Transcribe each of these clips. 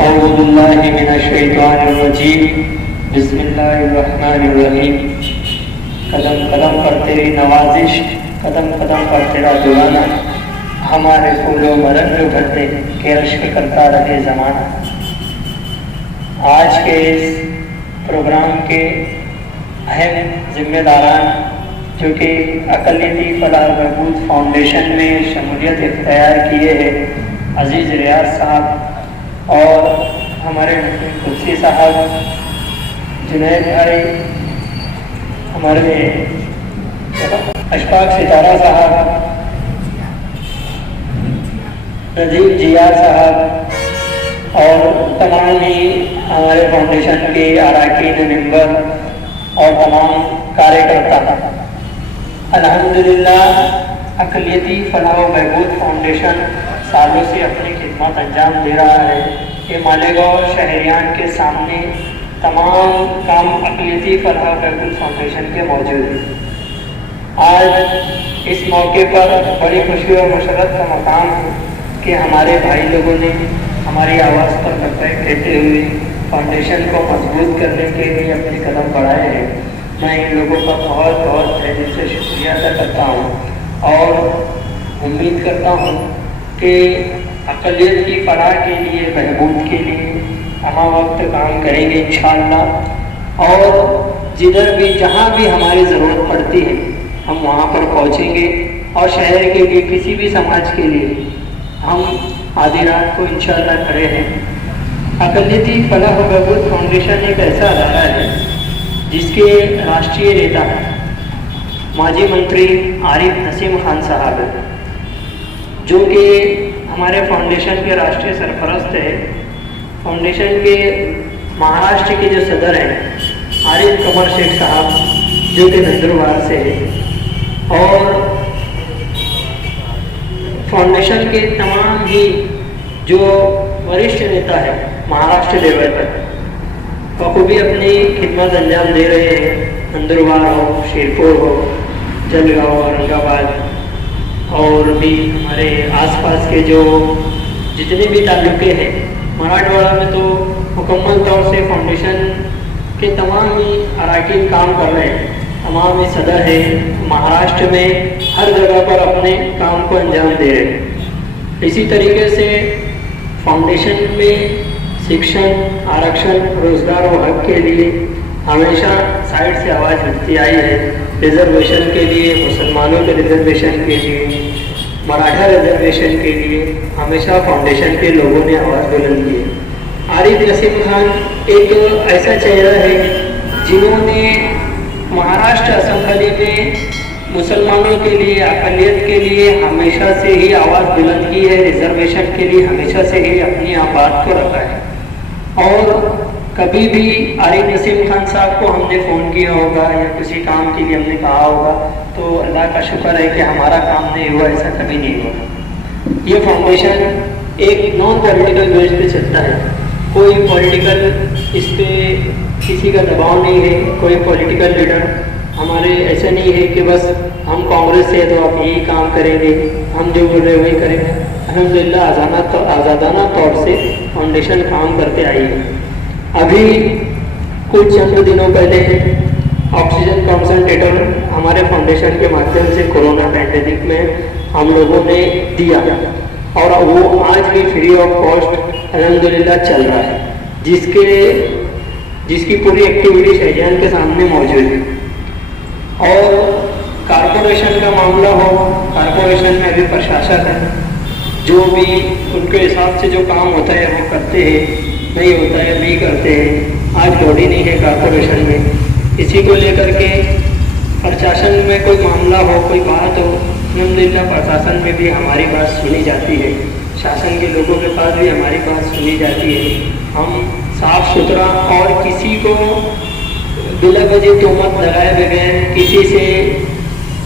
اعوذ باللہ من الشیطان الرجیم بسم اللہ الرحمن الرحیم۔ قدم قدم پر تیری نوازش، قدم قدم پر تیرا دلانا، ہمارے پھول و مرگ جو بھرتے کہ رشک کرتا رہے زمانہ۔ آج کے اس پروگرام کے اہم ذمہ داران جو کہ اقلیتی فلاح و بہبود فاؤنڈیشن میں شمولیت اختیار کیے ہیں، عزیز ریاض صاحب اور ہمارے قدسی صاحب، جنید بھائی، ہمارے اشفاق ستارہ صاحب، نذیر جیار صاحب اور تمام ہی ہمارے فاؤنڈیشن کے اراکین ممبر اور تمام کاریہ کرتا۔ الحمدللہ اقلیتی فلاح و بہبود فاؤنڈیشن سالوں سے اپنی خدمات انجام دے رہا ہے۔ یہ مالیگاؤں شہریان کے سامنے تمام کام اقلیتی فلاح و بہبود فاؤنڈیشن کے موجود ہیں۔ آج اس موقع پر بڑی خوشی اور مسرت کا مقام ہے کہ ہمارے بھائی لوگوں نے ہماری آواز پر لبیک کہتے ہوئے فاؤنڈیشن کو مضبوط کرنے کے لیے اپنے قدم بڑھائے ہیں۔ میں ان لوگوں کا بہت بہت دل سے شکریہ ادا کرتا ہوں اور امید کرتا ہوں کہ اقلیت کی فلاح کے لیے، بہبود کے لیے ہم وقت کام کریں گے انشاءاللہ، اور جدھر بھی جہاں بھی ہماری ضرورت پڑتی ہے ہم وہاں پر پہنچیں گے، اور شہر کے لیے، کسی بھی سماج کے لیے ہم آدھی رات کو انشاءاللہ کھڑے ہیں۔ اقلیتی فلاح و بہبود فاؤنڈیشن ایک ایسا ادارہ ہے جس کے راشٹریہ نیتا ماجی منتری عارف نسیم خان صاحب ہیں، جو کہ ہمارے فاؤنڈیشن کے راشٹریہ سرپرست ہے۔ فاؤنڈیشن کے مہاراشٹر کے جو صدر ہیں عارف قمر شیخ صاحب، جو کہ نندروار سے ہے، اور فاؤنڈیشن کے تمام ہی جو وریشٹھ نیتا ہے مہاراشٹر لیول پر بخوبی اپنی خدمت انجام دے رہے ہیں۔ نندروار ہو، شیرپور ہو، جلگاؤں، اورنگ آباد اور بھی ہمارے آس پاس کے جو جتنے بھی تعلقے ہیں، مراٹھواڑہ میں تو مکمل طور سے فاؤنڈیشن کے تمام ہی اراکین کام کر رہے ہیں، تمام ہی صدر ہیں مہاراشٹر میں ہر جگہ پر اپنے کام کو انجام دے رہے ہیں۔ اسی طریقے سے فاؤنڈیشن میں شکشن، آرکشن، روزگار و حق کے لیے ہمیشہ سائڈ سے آواز اٹھتی آئی ہے۔ ریزرویشن کے لیے، مسلمانوں کے ریزرویشن کے لیے، مراٹھا ریزرویشن کے لیے ہمیشہ فاؤنڈیشن کے لوگوں نے آواز بلند کی ہے۔ عارف نسیم خان ایک ایسا چہرہ ہے جنہوں نے مہاراشٹر اسمبلی میں مسلمانوں کے لیے، اقلیت کے لیے ہمیشہ سے ہی آواز بلند کی ہے، ریزرویشن کے لیے ہمیشہ سے ہی اپنی بات کو رکھا ہے۔ اور کبھی بھی عارف نسیم خان صاحب کو ہم نے فون کیا ہوگا یا کسی کام کے لیے ہم نے کہا ہوگا تو اللہ کا شکر ہے کہ ہمارا کام نہیں ہوا، ایسا کبھی نہیں ہوا۔ یہ فاؤنڈیشن ایک نان پولیٹیکل بیس پہ چلتا ہے، کوئی پولیٹیکل اس پہ کسی کا دباؤ نہیں ہے، کوئی پولیٹیکل لیڈر ہمارے ایسا نہیں ہے کہ بس ہم کانگریس سے تو آپ یہی کام کریں گے، ہم جو بول رہے ہیں وہی کریں گے۔ الحمدللہ آزادانہ طور سے فاؤنڈیشن کام کرتے آئی ہے۔ ابھی کچھ چند دنوں پہلے آکسیجن کنسنٹریٹر ہمارے فاؤنڈیشن کے مادھیم سے کورونا پینڈیمک میں ہم لوگوں نے دیا، اور وہ آج بھی فری آف کاسٹ الحمدللہ چل رہا ہے، جس کی پوری ایکٹیویٹی شہریان کے سامنے موجود ہے۔ اور کارپوریشن کا معاملہ ہو، کارپوریشن میں بھی پرشاسک ہے، جو بھی ان کے حساب سے جو کام ہوتا ہے وہ کرتے ہیں، نہیں ہوتا ہے نہیں کرتے ہیں۔ آج باڈی نہیں ہے کارپوریشن میں، اسی کو لے کر کے پرشاسن میں کوئی معاملہ ہو، کوئی بات ہو، الحمدللہ پرشاسن میں بھی ہماری بات سنی جاتی ہے، شاسن کے لوگوں کے پاس بھی ہماری بات سنی جاتی ہے۔ ہم صاف ستھرا اور کسی کو بلا وجہ تہمت لگائے بغیر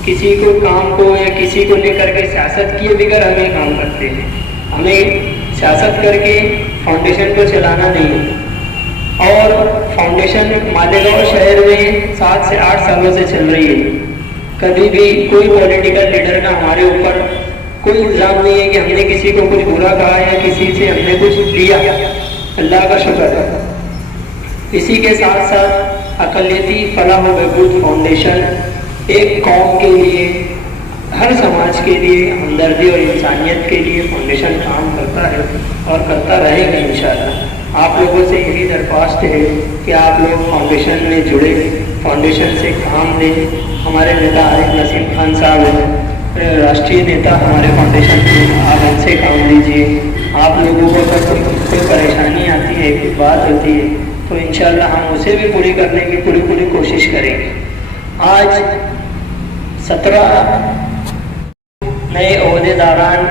کسی کو کام کو یا کسی کو لے کر کے سیاست کیے بغیر ہمیں کام کرتے ہیں۔ ہمیں سیاست کر کے فاؤنڈیشن کو چلانا نہیں ہے، اور فاؤنڈیشن مالیگاؤں شہر میں 7 سے 8 سالوں سے چل رہی ہے۔ کبھی بھی کوئی پولیٹیکل لیڈر کا ہمارے اوپر کوئی الزام نہیں ہے کہ ہم نے کسی کو کچھ برا کہا یا کسی سے ہم نے کچھ لیا۔ اللہ کا شکر ہے۔ اسی کے ساتھ ساتھ اقلیتی فلاح و بہبود فاؤنڈیشن ایک قوم کے لیے، ہر سماج کے لیے ہمدردی اور انسانیت کے لیے فاؤنڈیشن کام کرتا ہے اور کرتا رہے گا انشاءاللہ۔ آپ لوگوں سے یہی درخواست ہے کہ آپ لوگ فاؤنڈیشن میں جڑے، فاؤنڈیشن سے کام لیں۔ ہمارے نیتا عارف نسیم خان صاحب ہیں، راشٹریہ نیتا ہمارے فاؤنڈیشن کے، آپ ان سے کام لیجیے۔ آپ لوگوں کو اگر کوئی پریشانی آتی ہے، کوئی بات ہوتی ہے تو انشاءاللہ ہم اسے بھی پوری کرنے کی پوری کوشش کریں گے۔ آج 17 نئے عہدے داران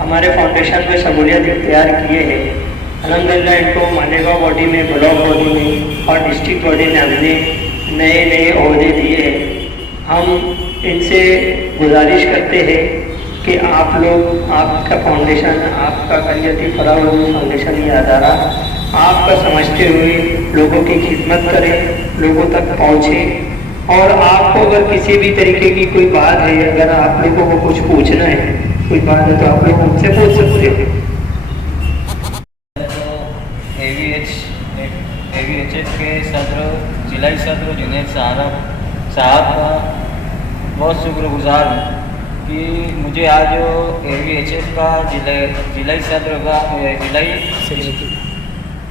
ہمارے فاؤنڈیشن میں شمولیت اختیار کیے ہیں۔ الحمدللہ ان کو مالیگاؤں باڈی میں، بلاک باڈی میں اور ڈسٹرکٹ باڈی میں ہم نے نئے عہدے دیے ہیں۔ ہم ان سے گزارش کرتے ہیں کہ آپ لوگ، آپ کا فاؤنڈیشن، آپ کا اقلیتی فلاح و بہبود فاؤنڈیشن یہ ادارہ آپ کا سمجھتے ہوئے لوگوں کی خدمت کریں، لوگوں تک پہنچیں، اور آپ کو اگر کسی بھی طریقے کی کوئی بات ہے، اگر آپ لوگوں کو کچھ پوچھنا ہے، کوئی بات ہے تو آپ لوگ ان سے پوچھ سکتے ہیں۔ AVHF کے صدر، ضلعی صدر جنید صاحب کا بہت شکر گزار ہوں کہ مجھے آج AVHF کا ضلعی صدر کا، ضلعی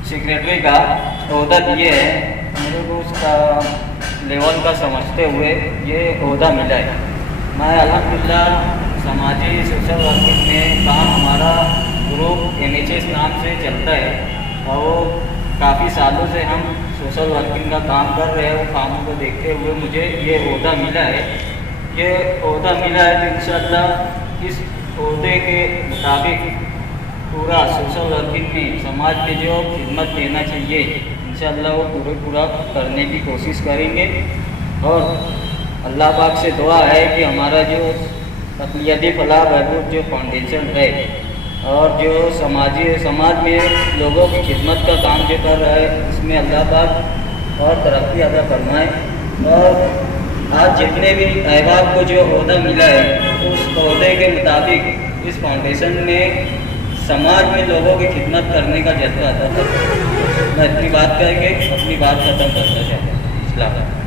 سیکریٹری کا عہدہ دیے ہیں۔ میرے کو اس کا لیول کا سمجھتے ہوئے یہ عہدہ ملا ہے۔ میں الحمدللہ سماجی سوشل ورکنگ میں کام، ہمارا گروپ NHS نام سے چلتا ہے اور کافی سالوں سے ہم سوشل ورکنگ کا کام کر رہے ہیں۔ وہ کاموں کو دیکھتے ہوئے مجھے یہ عہدہ ملا ہے۔ یہ عہدہ ملا ہے تو انشاءاللہ اس عہدے کے مطابق پورا سوشل ورکنگ میں سماج کے جو خدمت دینا چاہیے انشاءاللہ وہ پورا کرنے کی کوشش کریں گے۔ اور اللہ پاک سے دعا ہے کہ ہمارا جو اقلیتی فلاح بہبود جو فاؤنڈیشن ہے اور جو سماج میں لوگوں کی خدمت کا کام جو کر رہا ہے، اس میں اللہ پاک اور ترقی عطا فرمائے۔ اور آج جتنے بھی احباب کو جو عہدہ ملا ہے اس عہدے کے مطابق اس فاؤنڈیشن میں سماج میں لوگوں کی خدمت کرنے کا جذبہ عطا فرمائے۔ میں اپنی بات کر کے اپنی بات ختم کرنا چاہتا ہوں۔ اسلام۔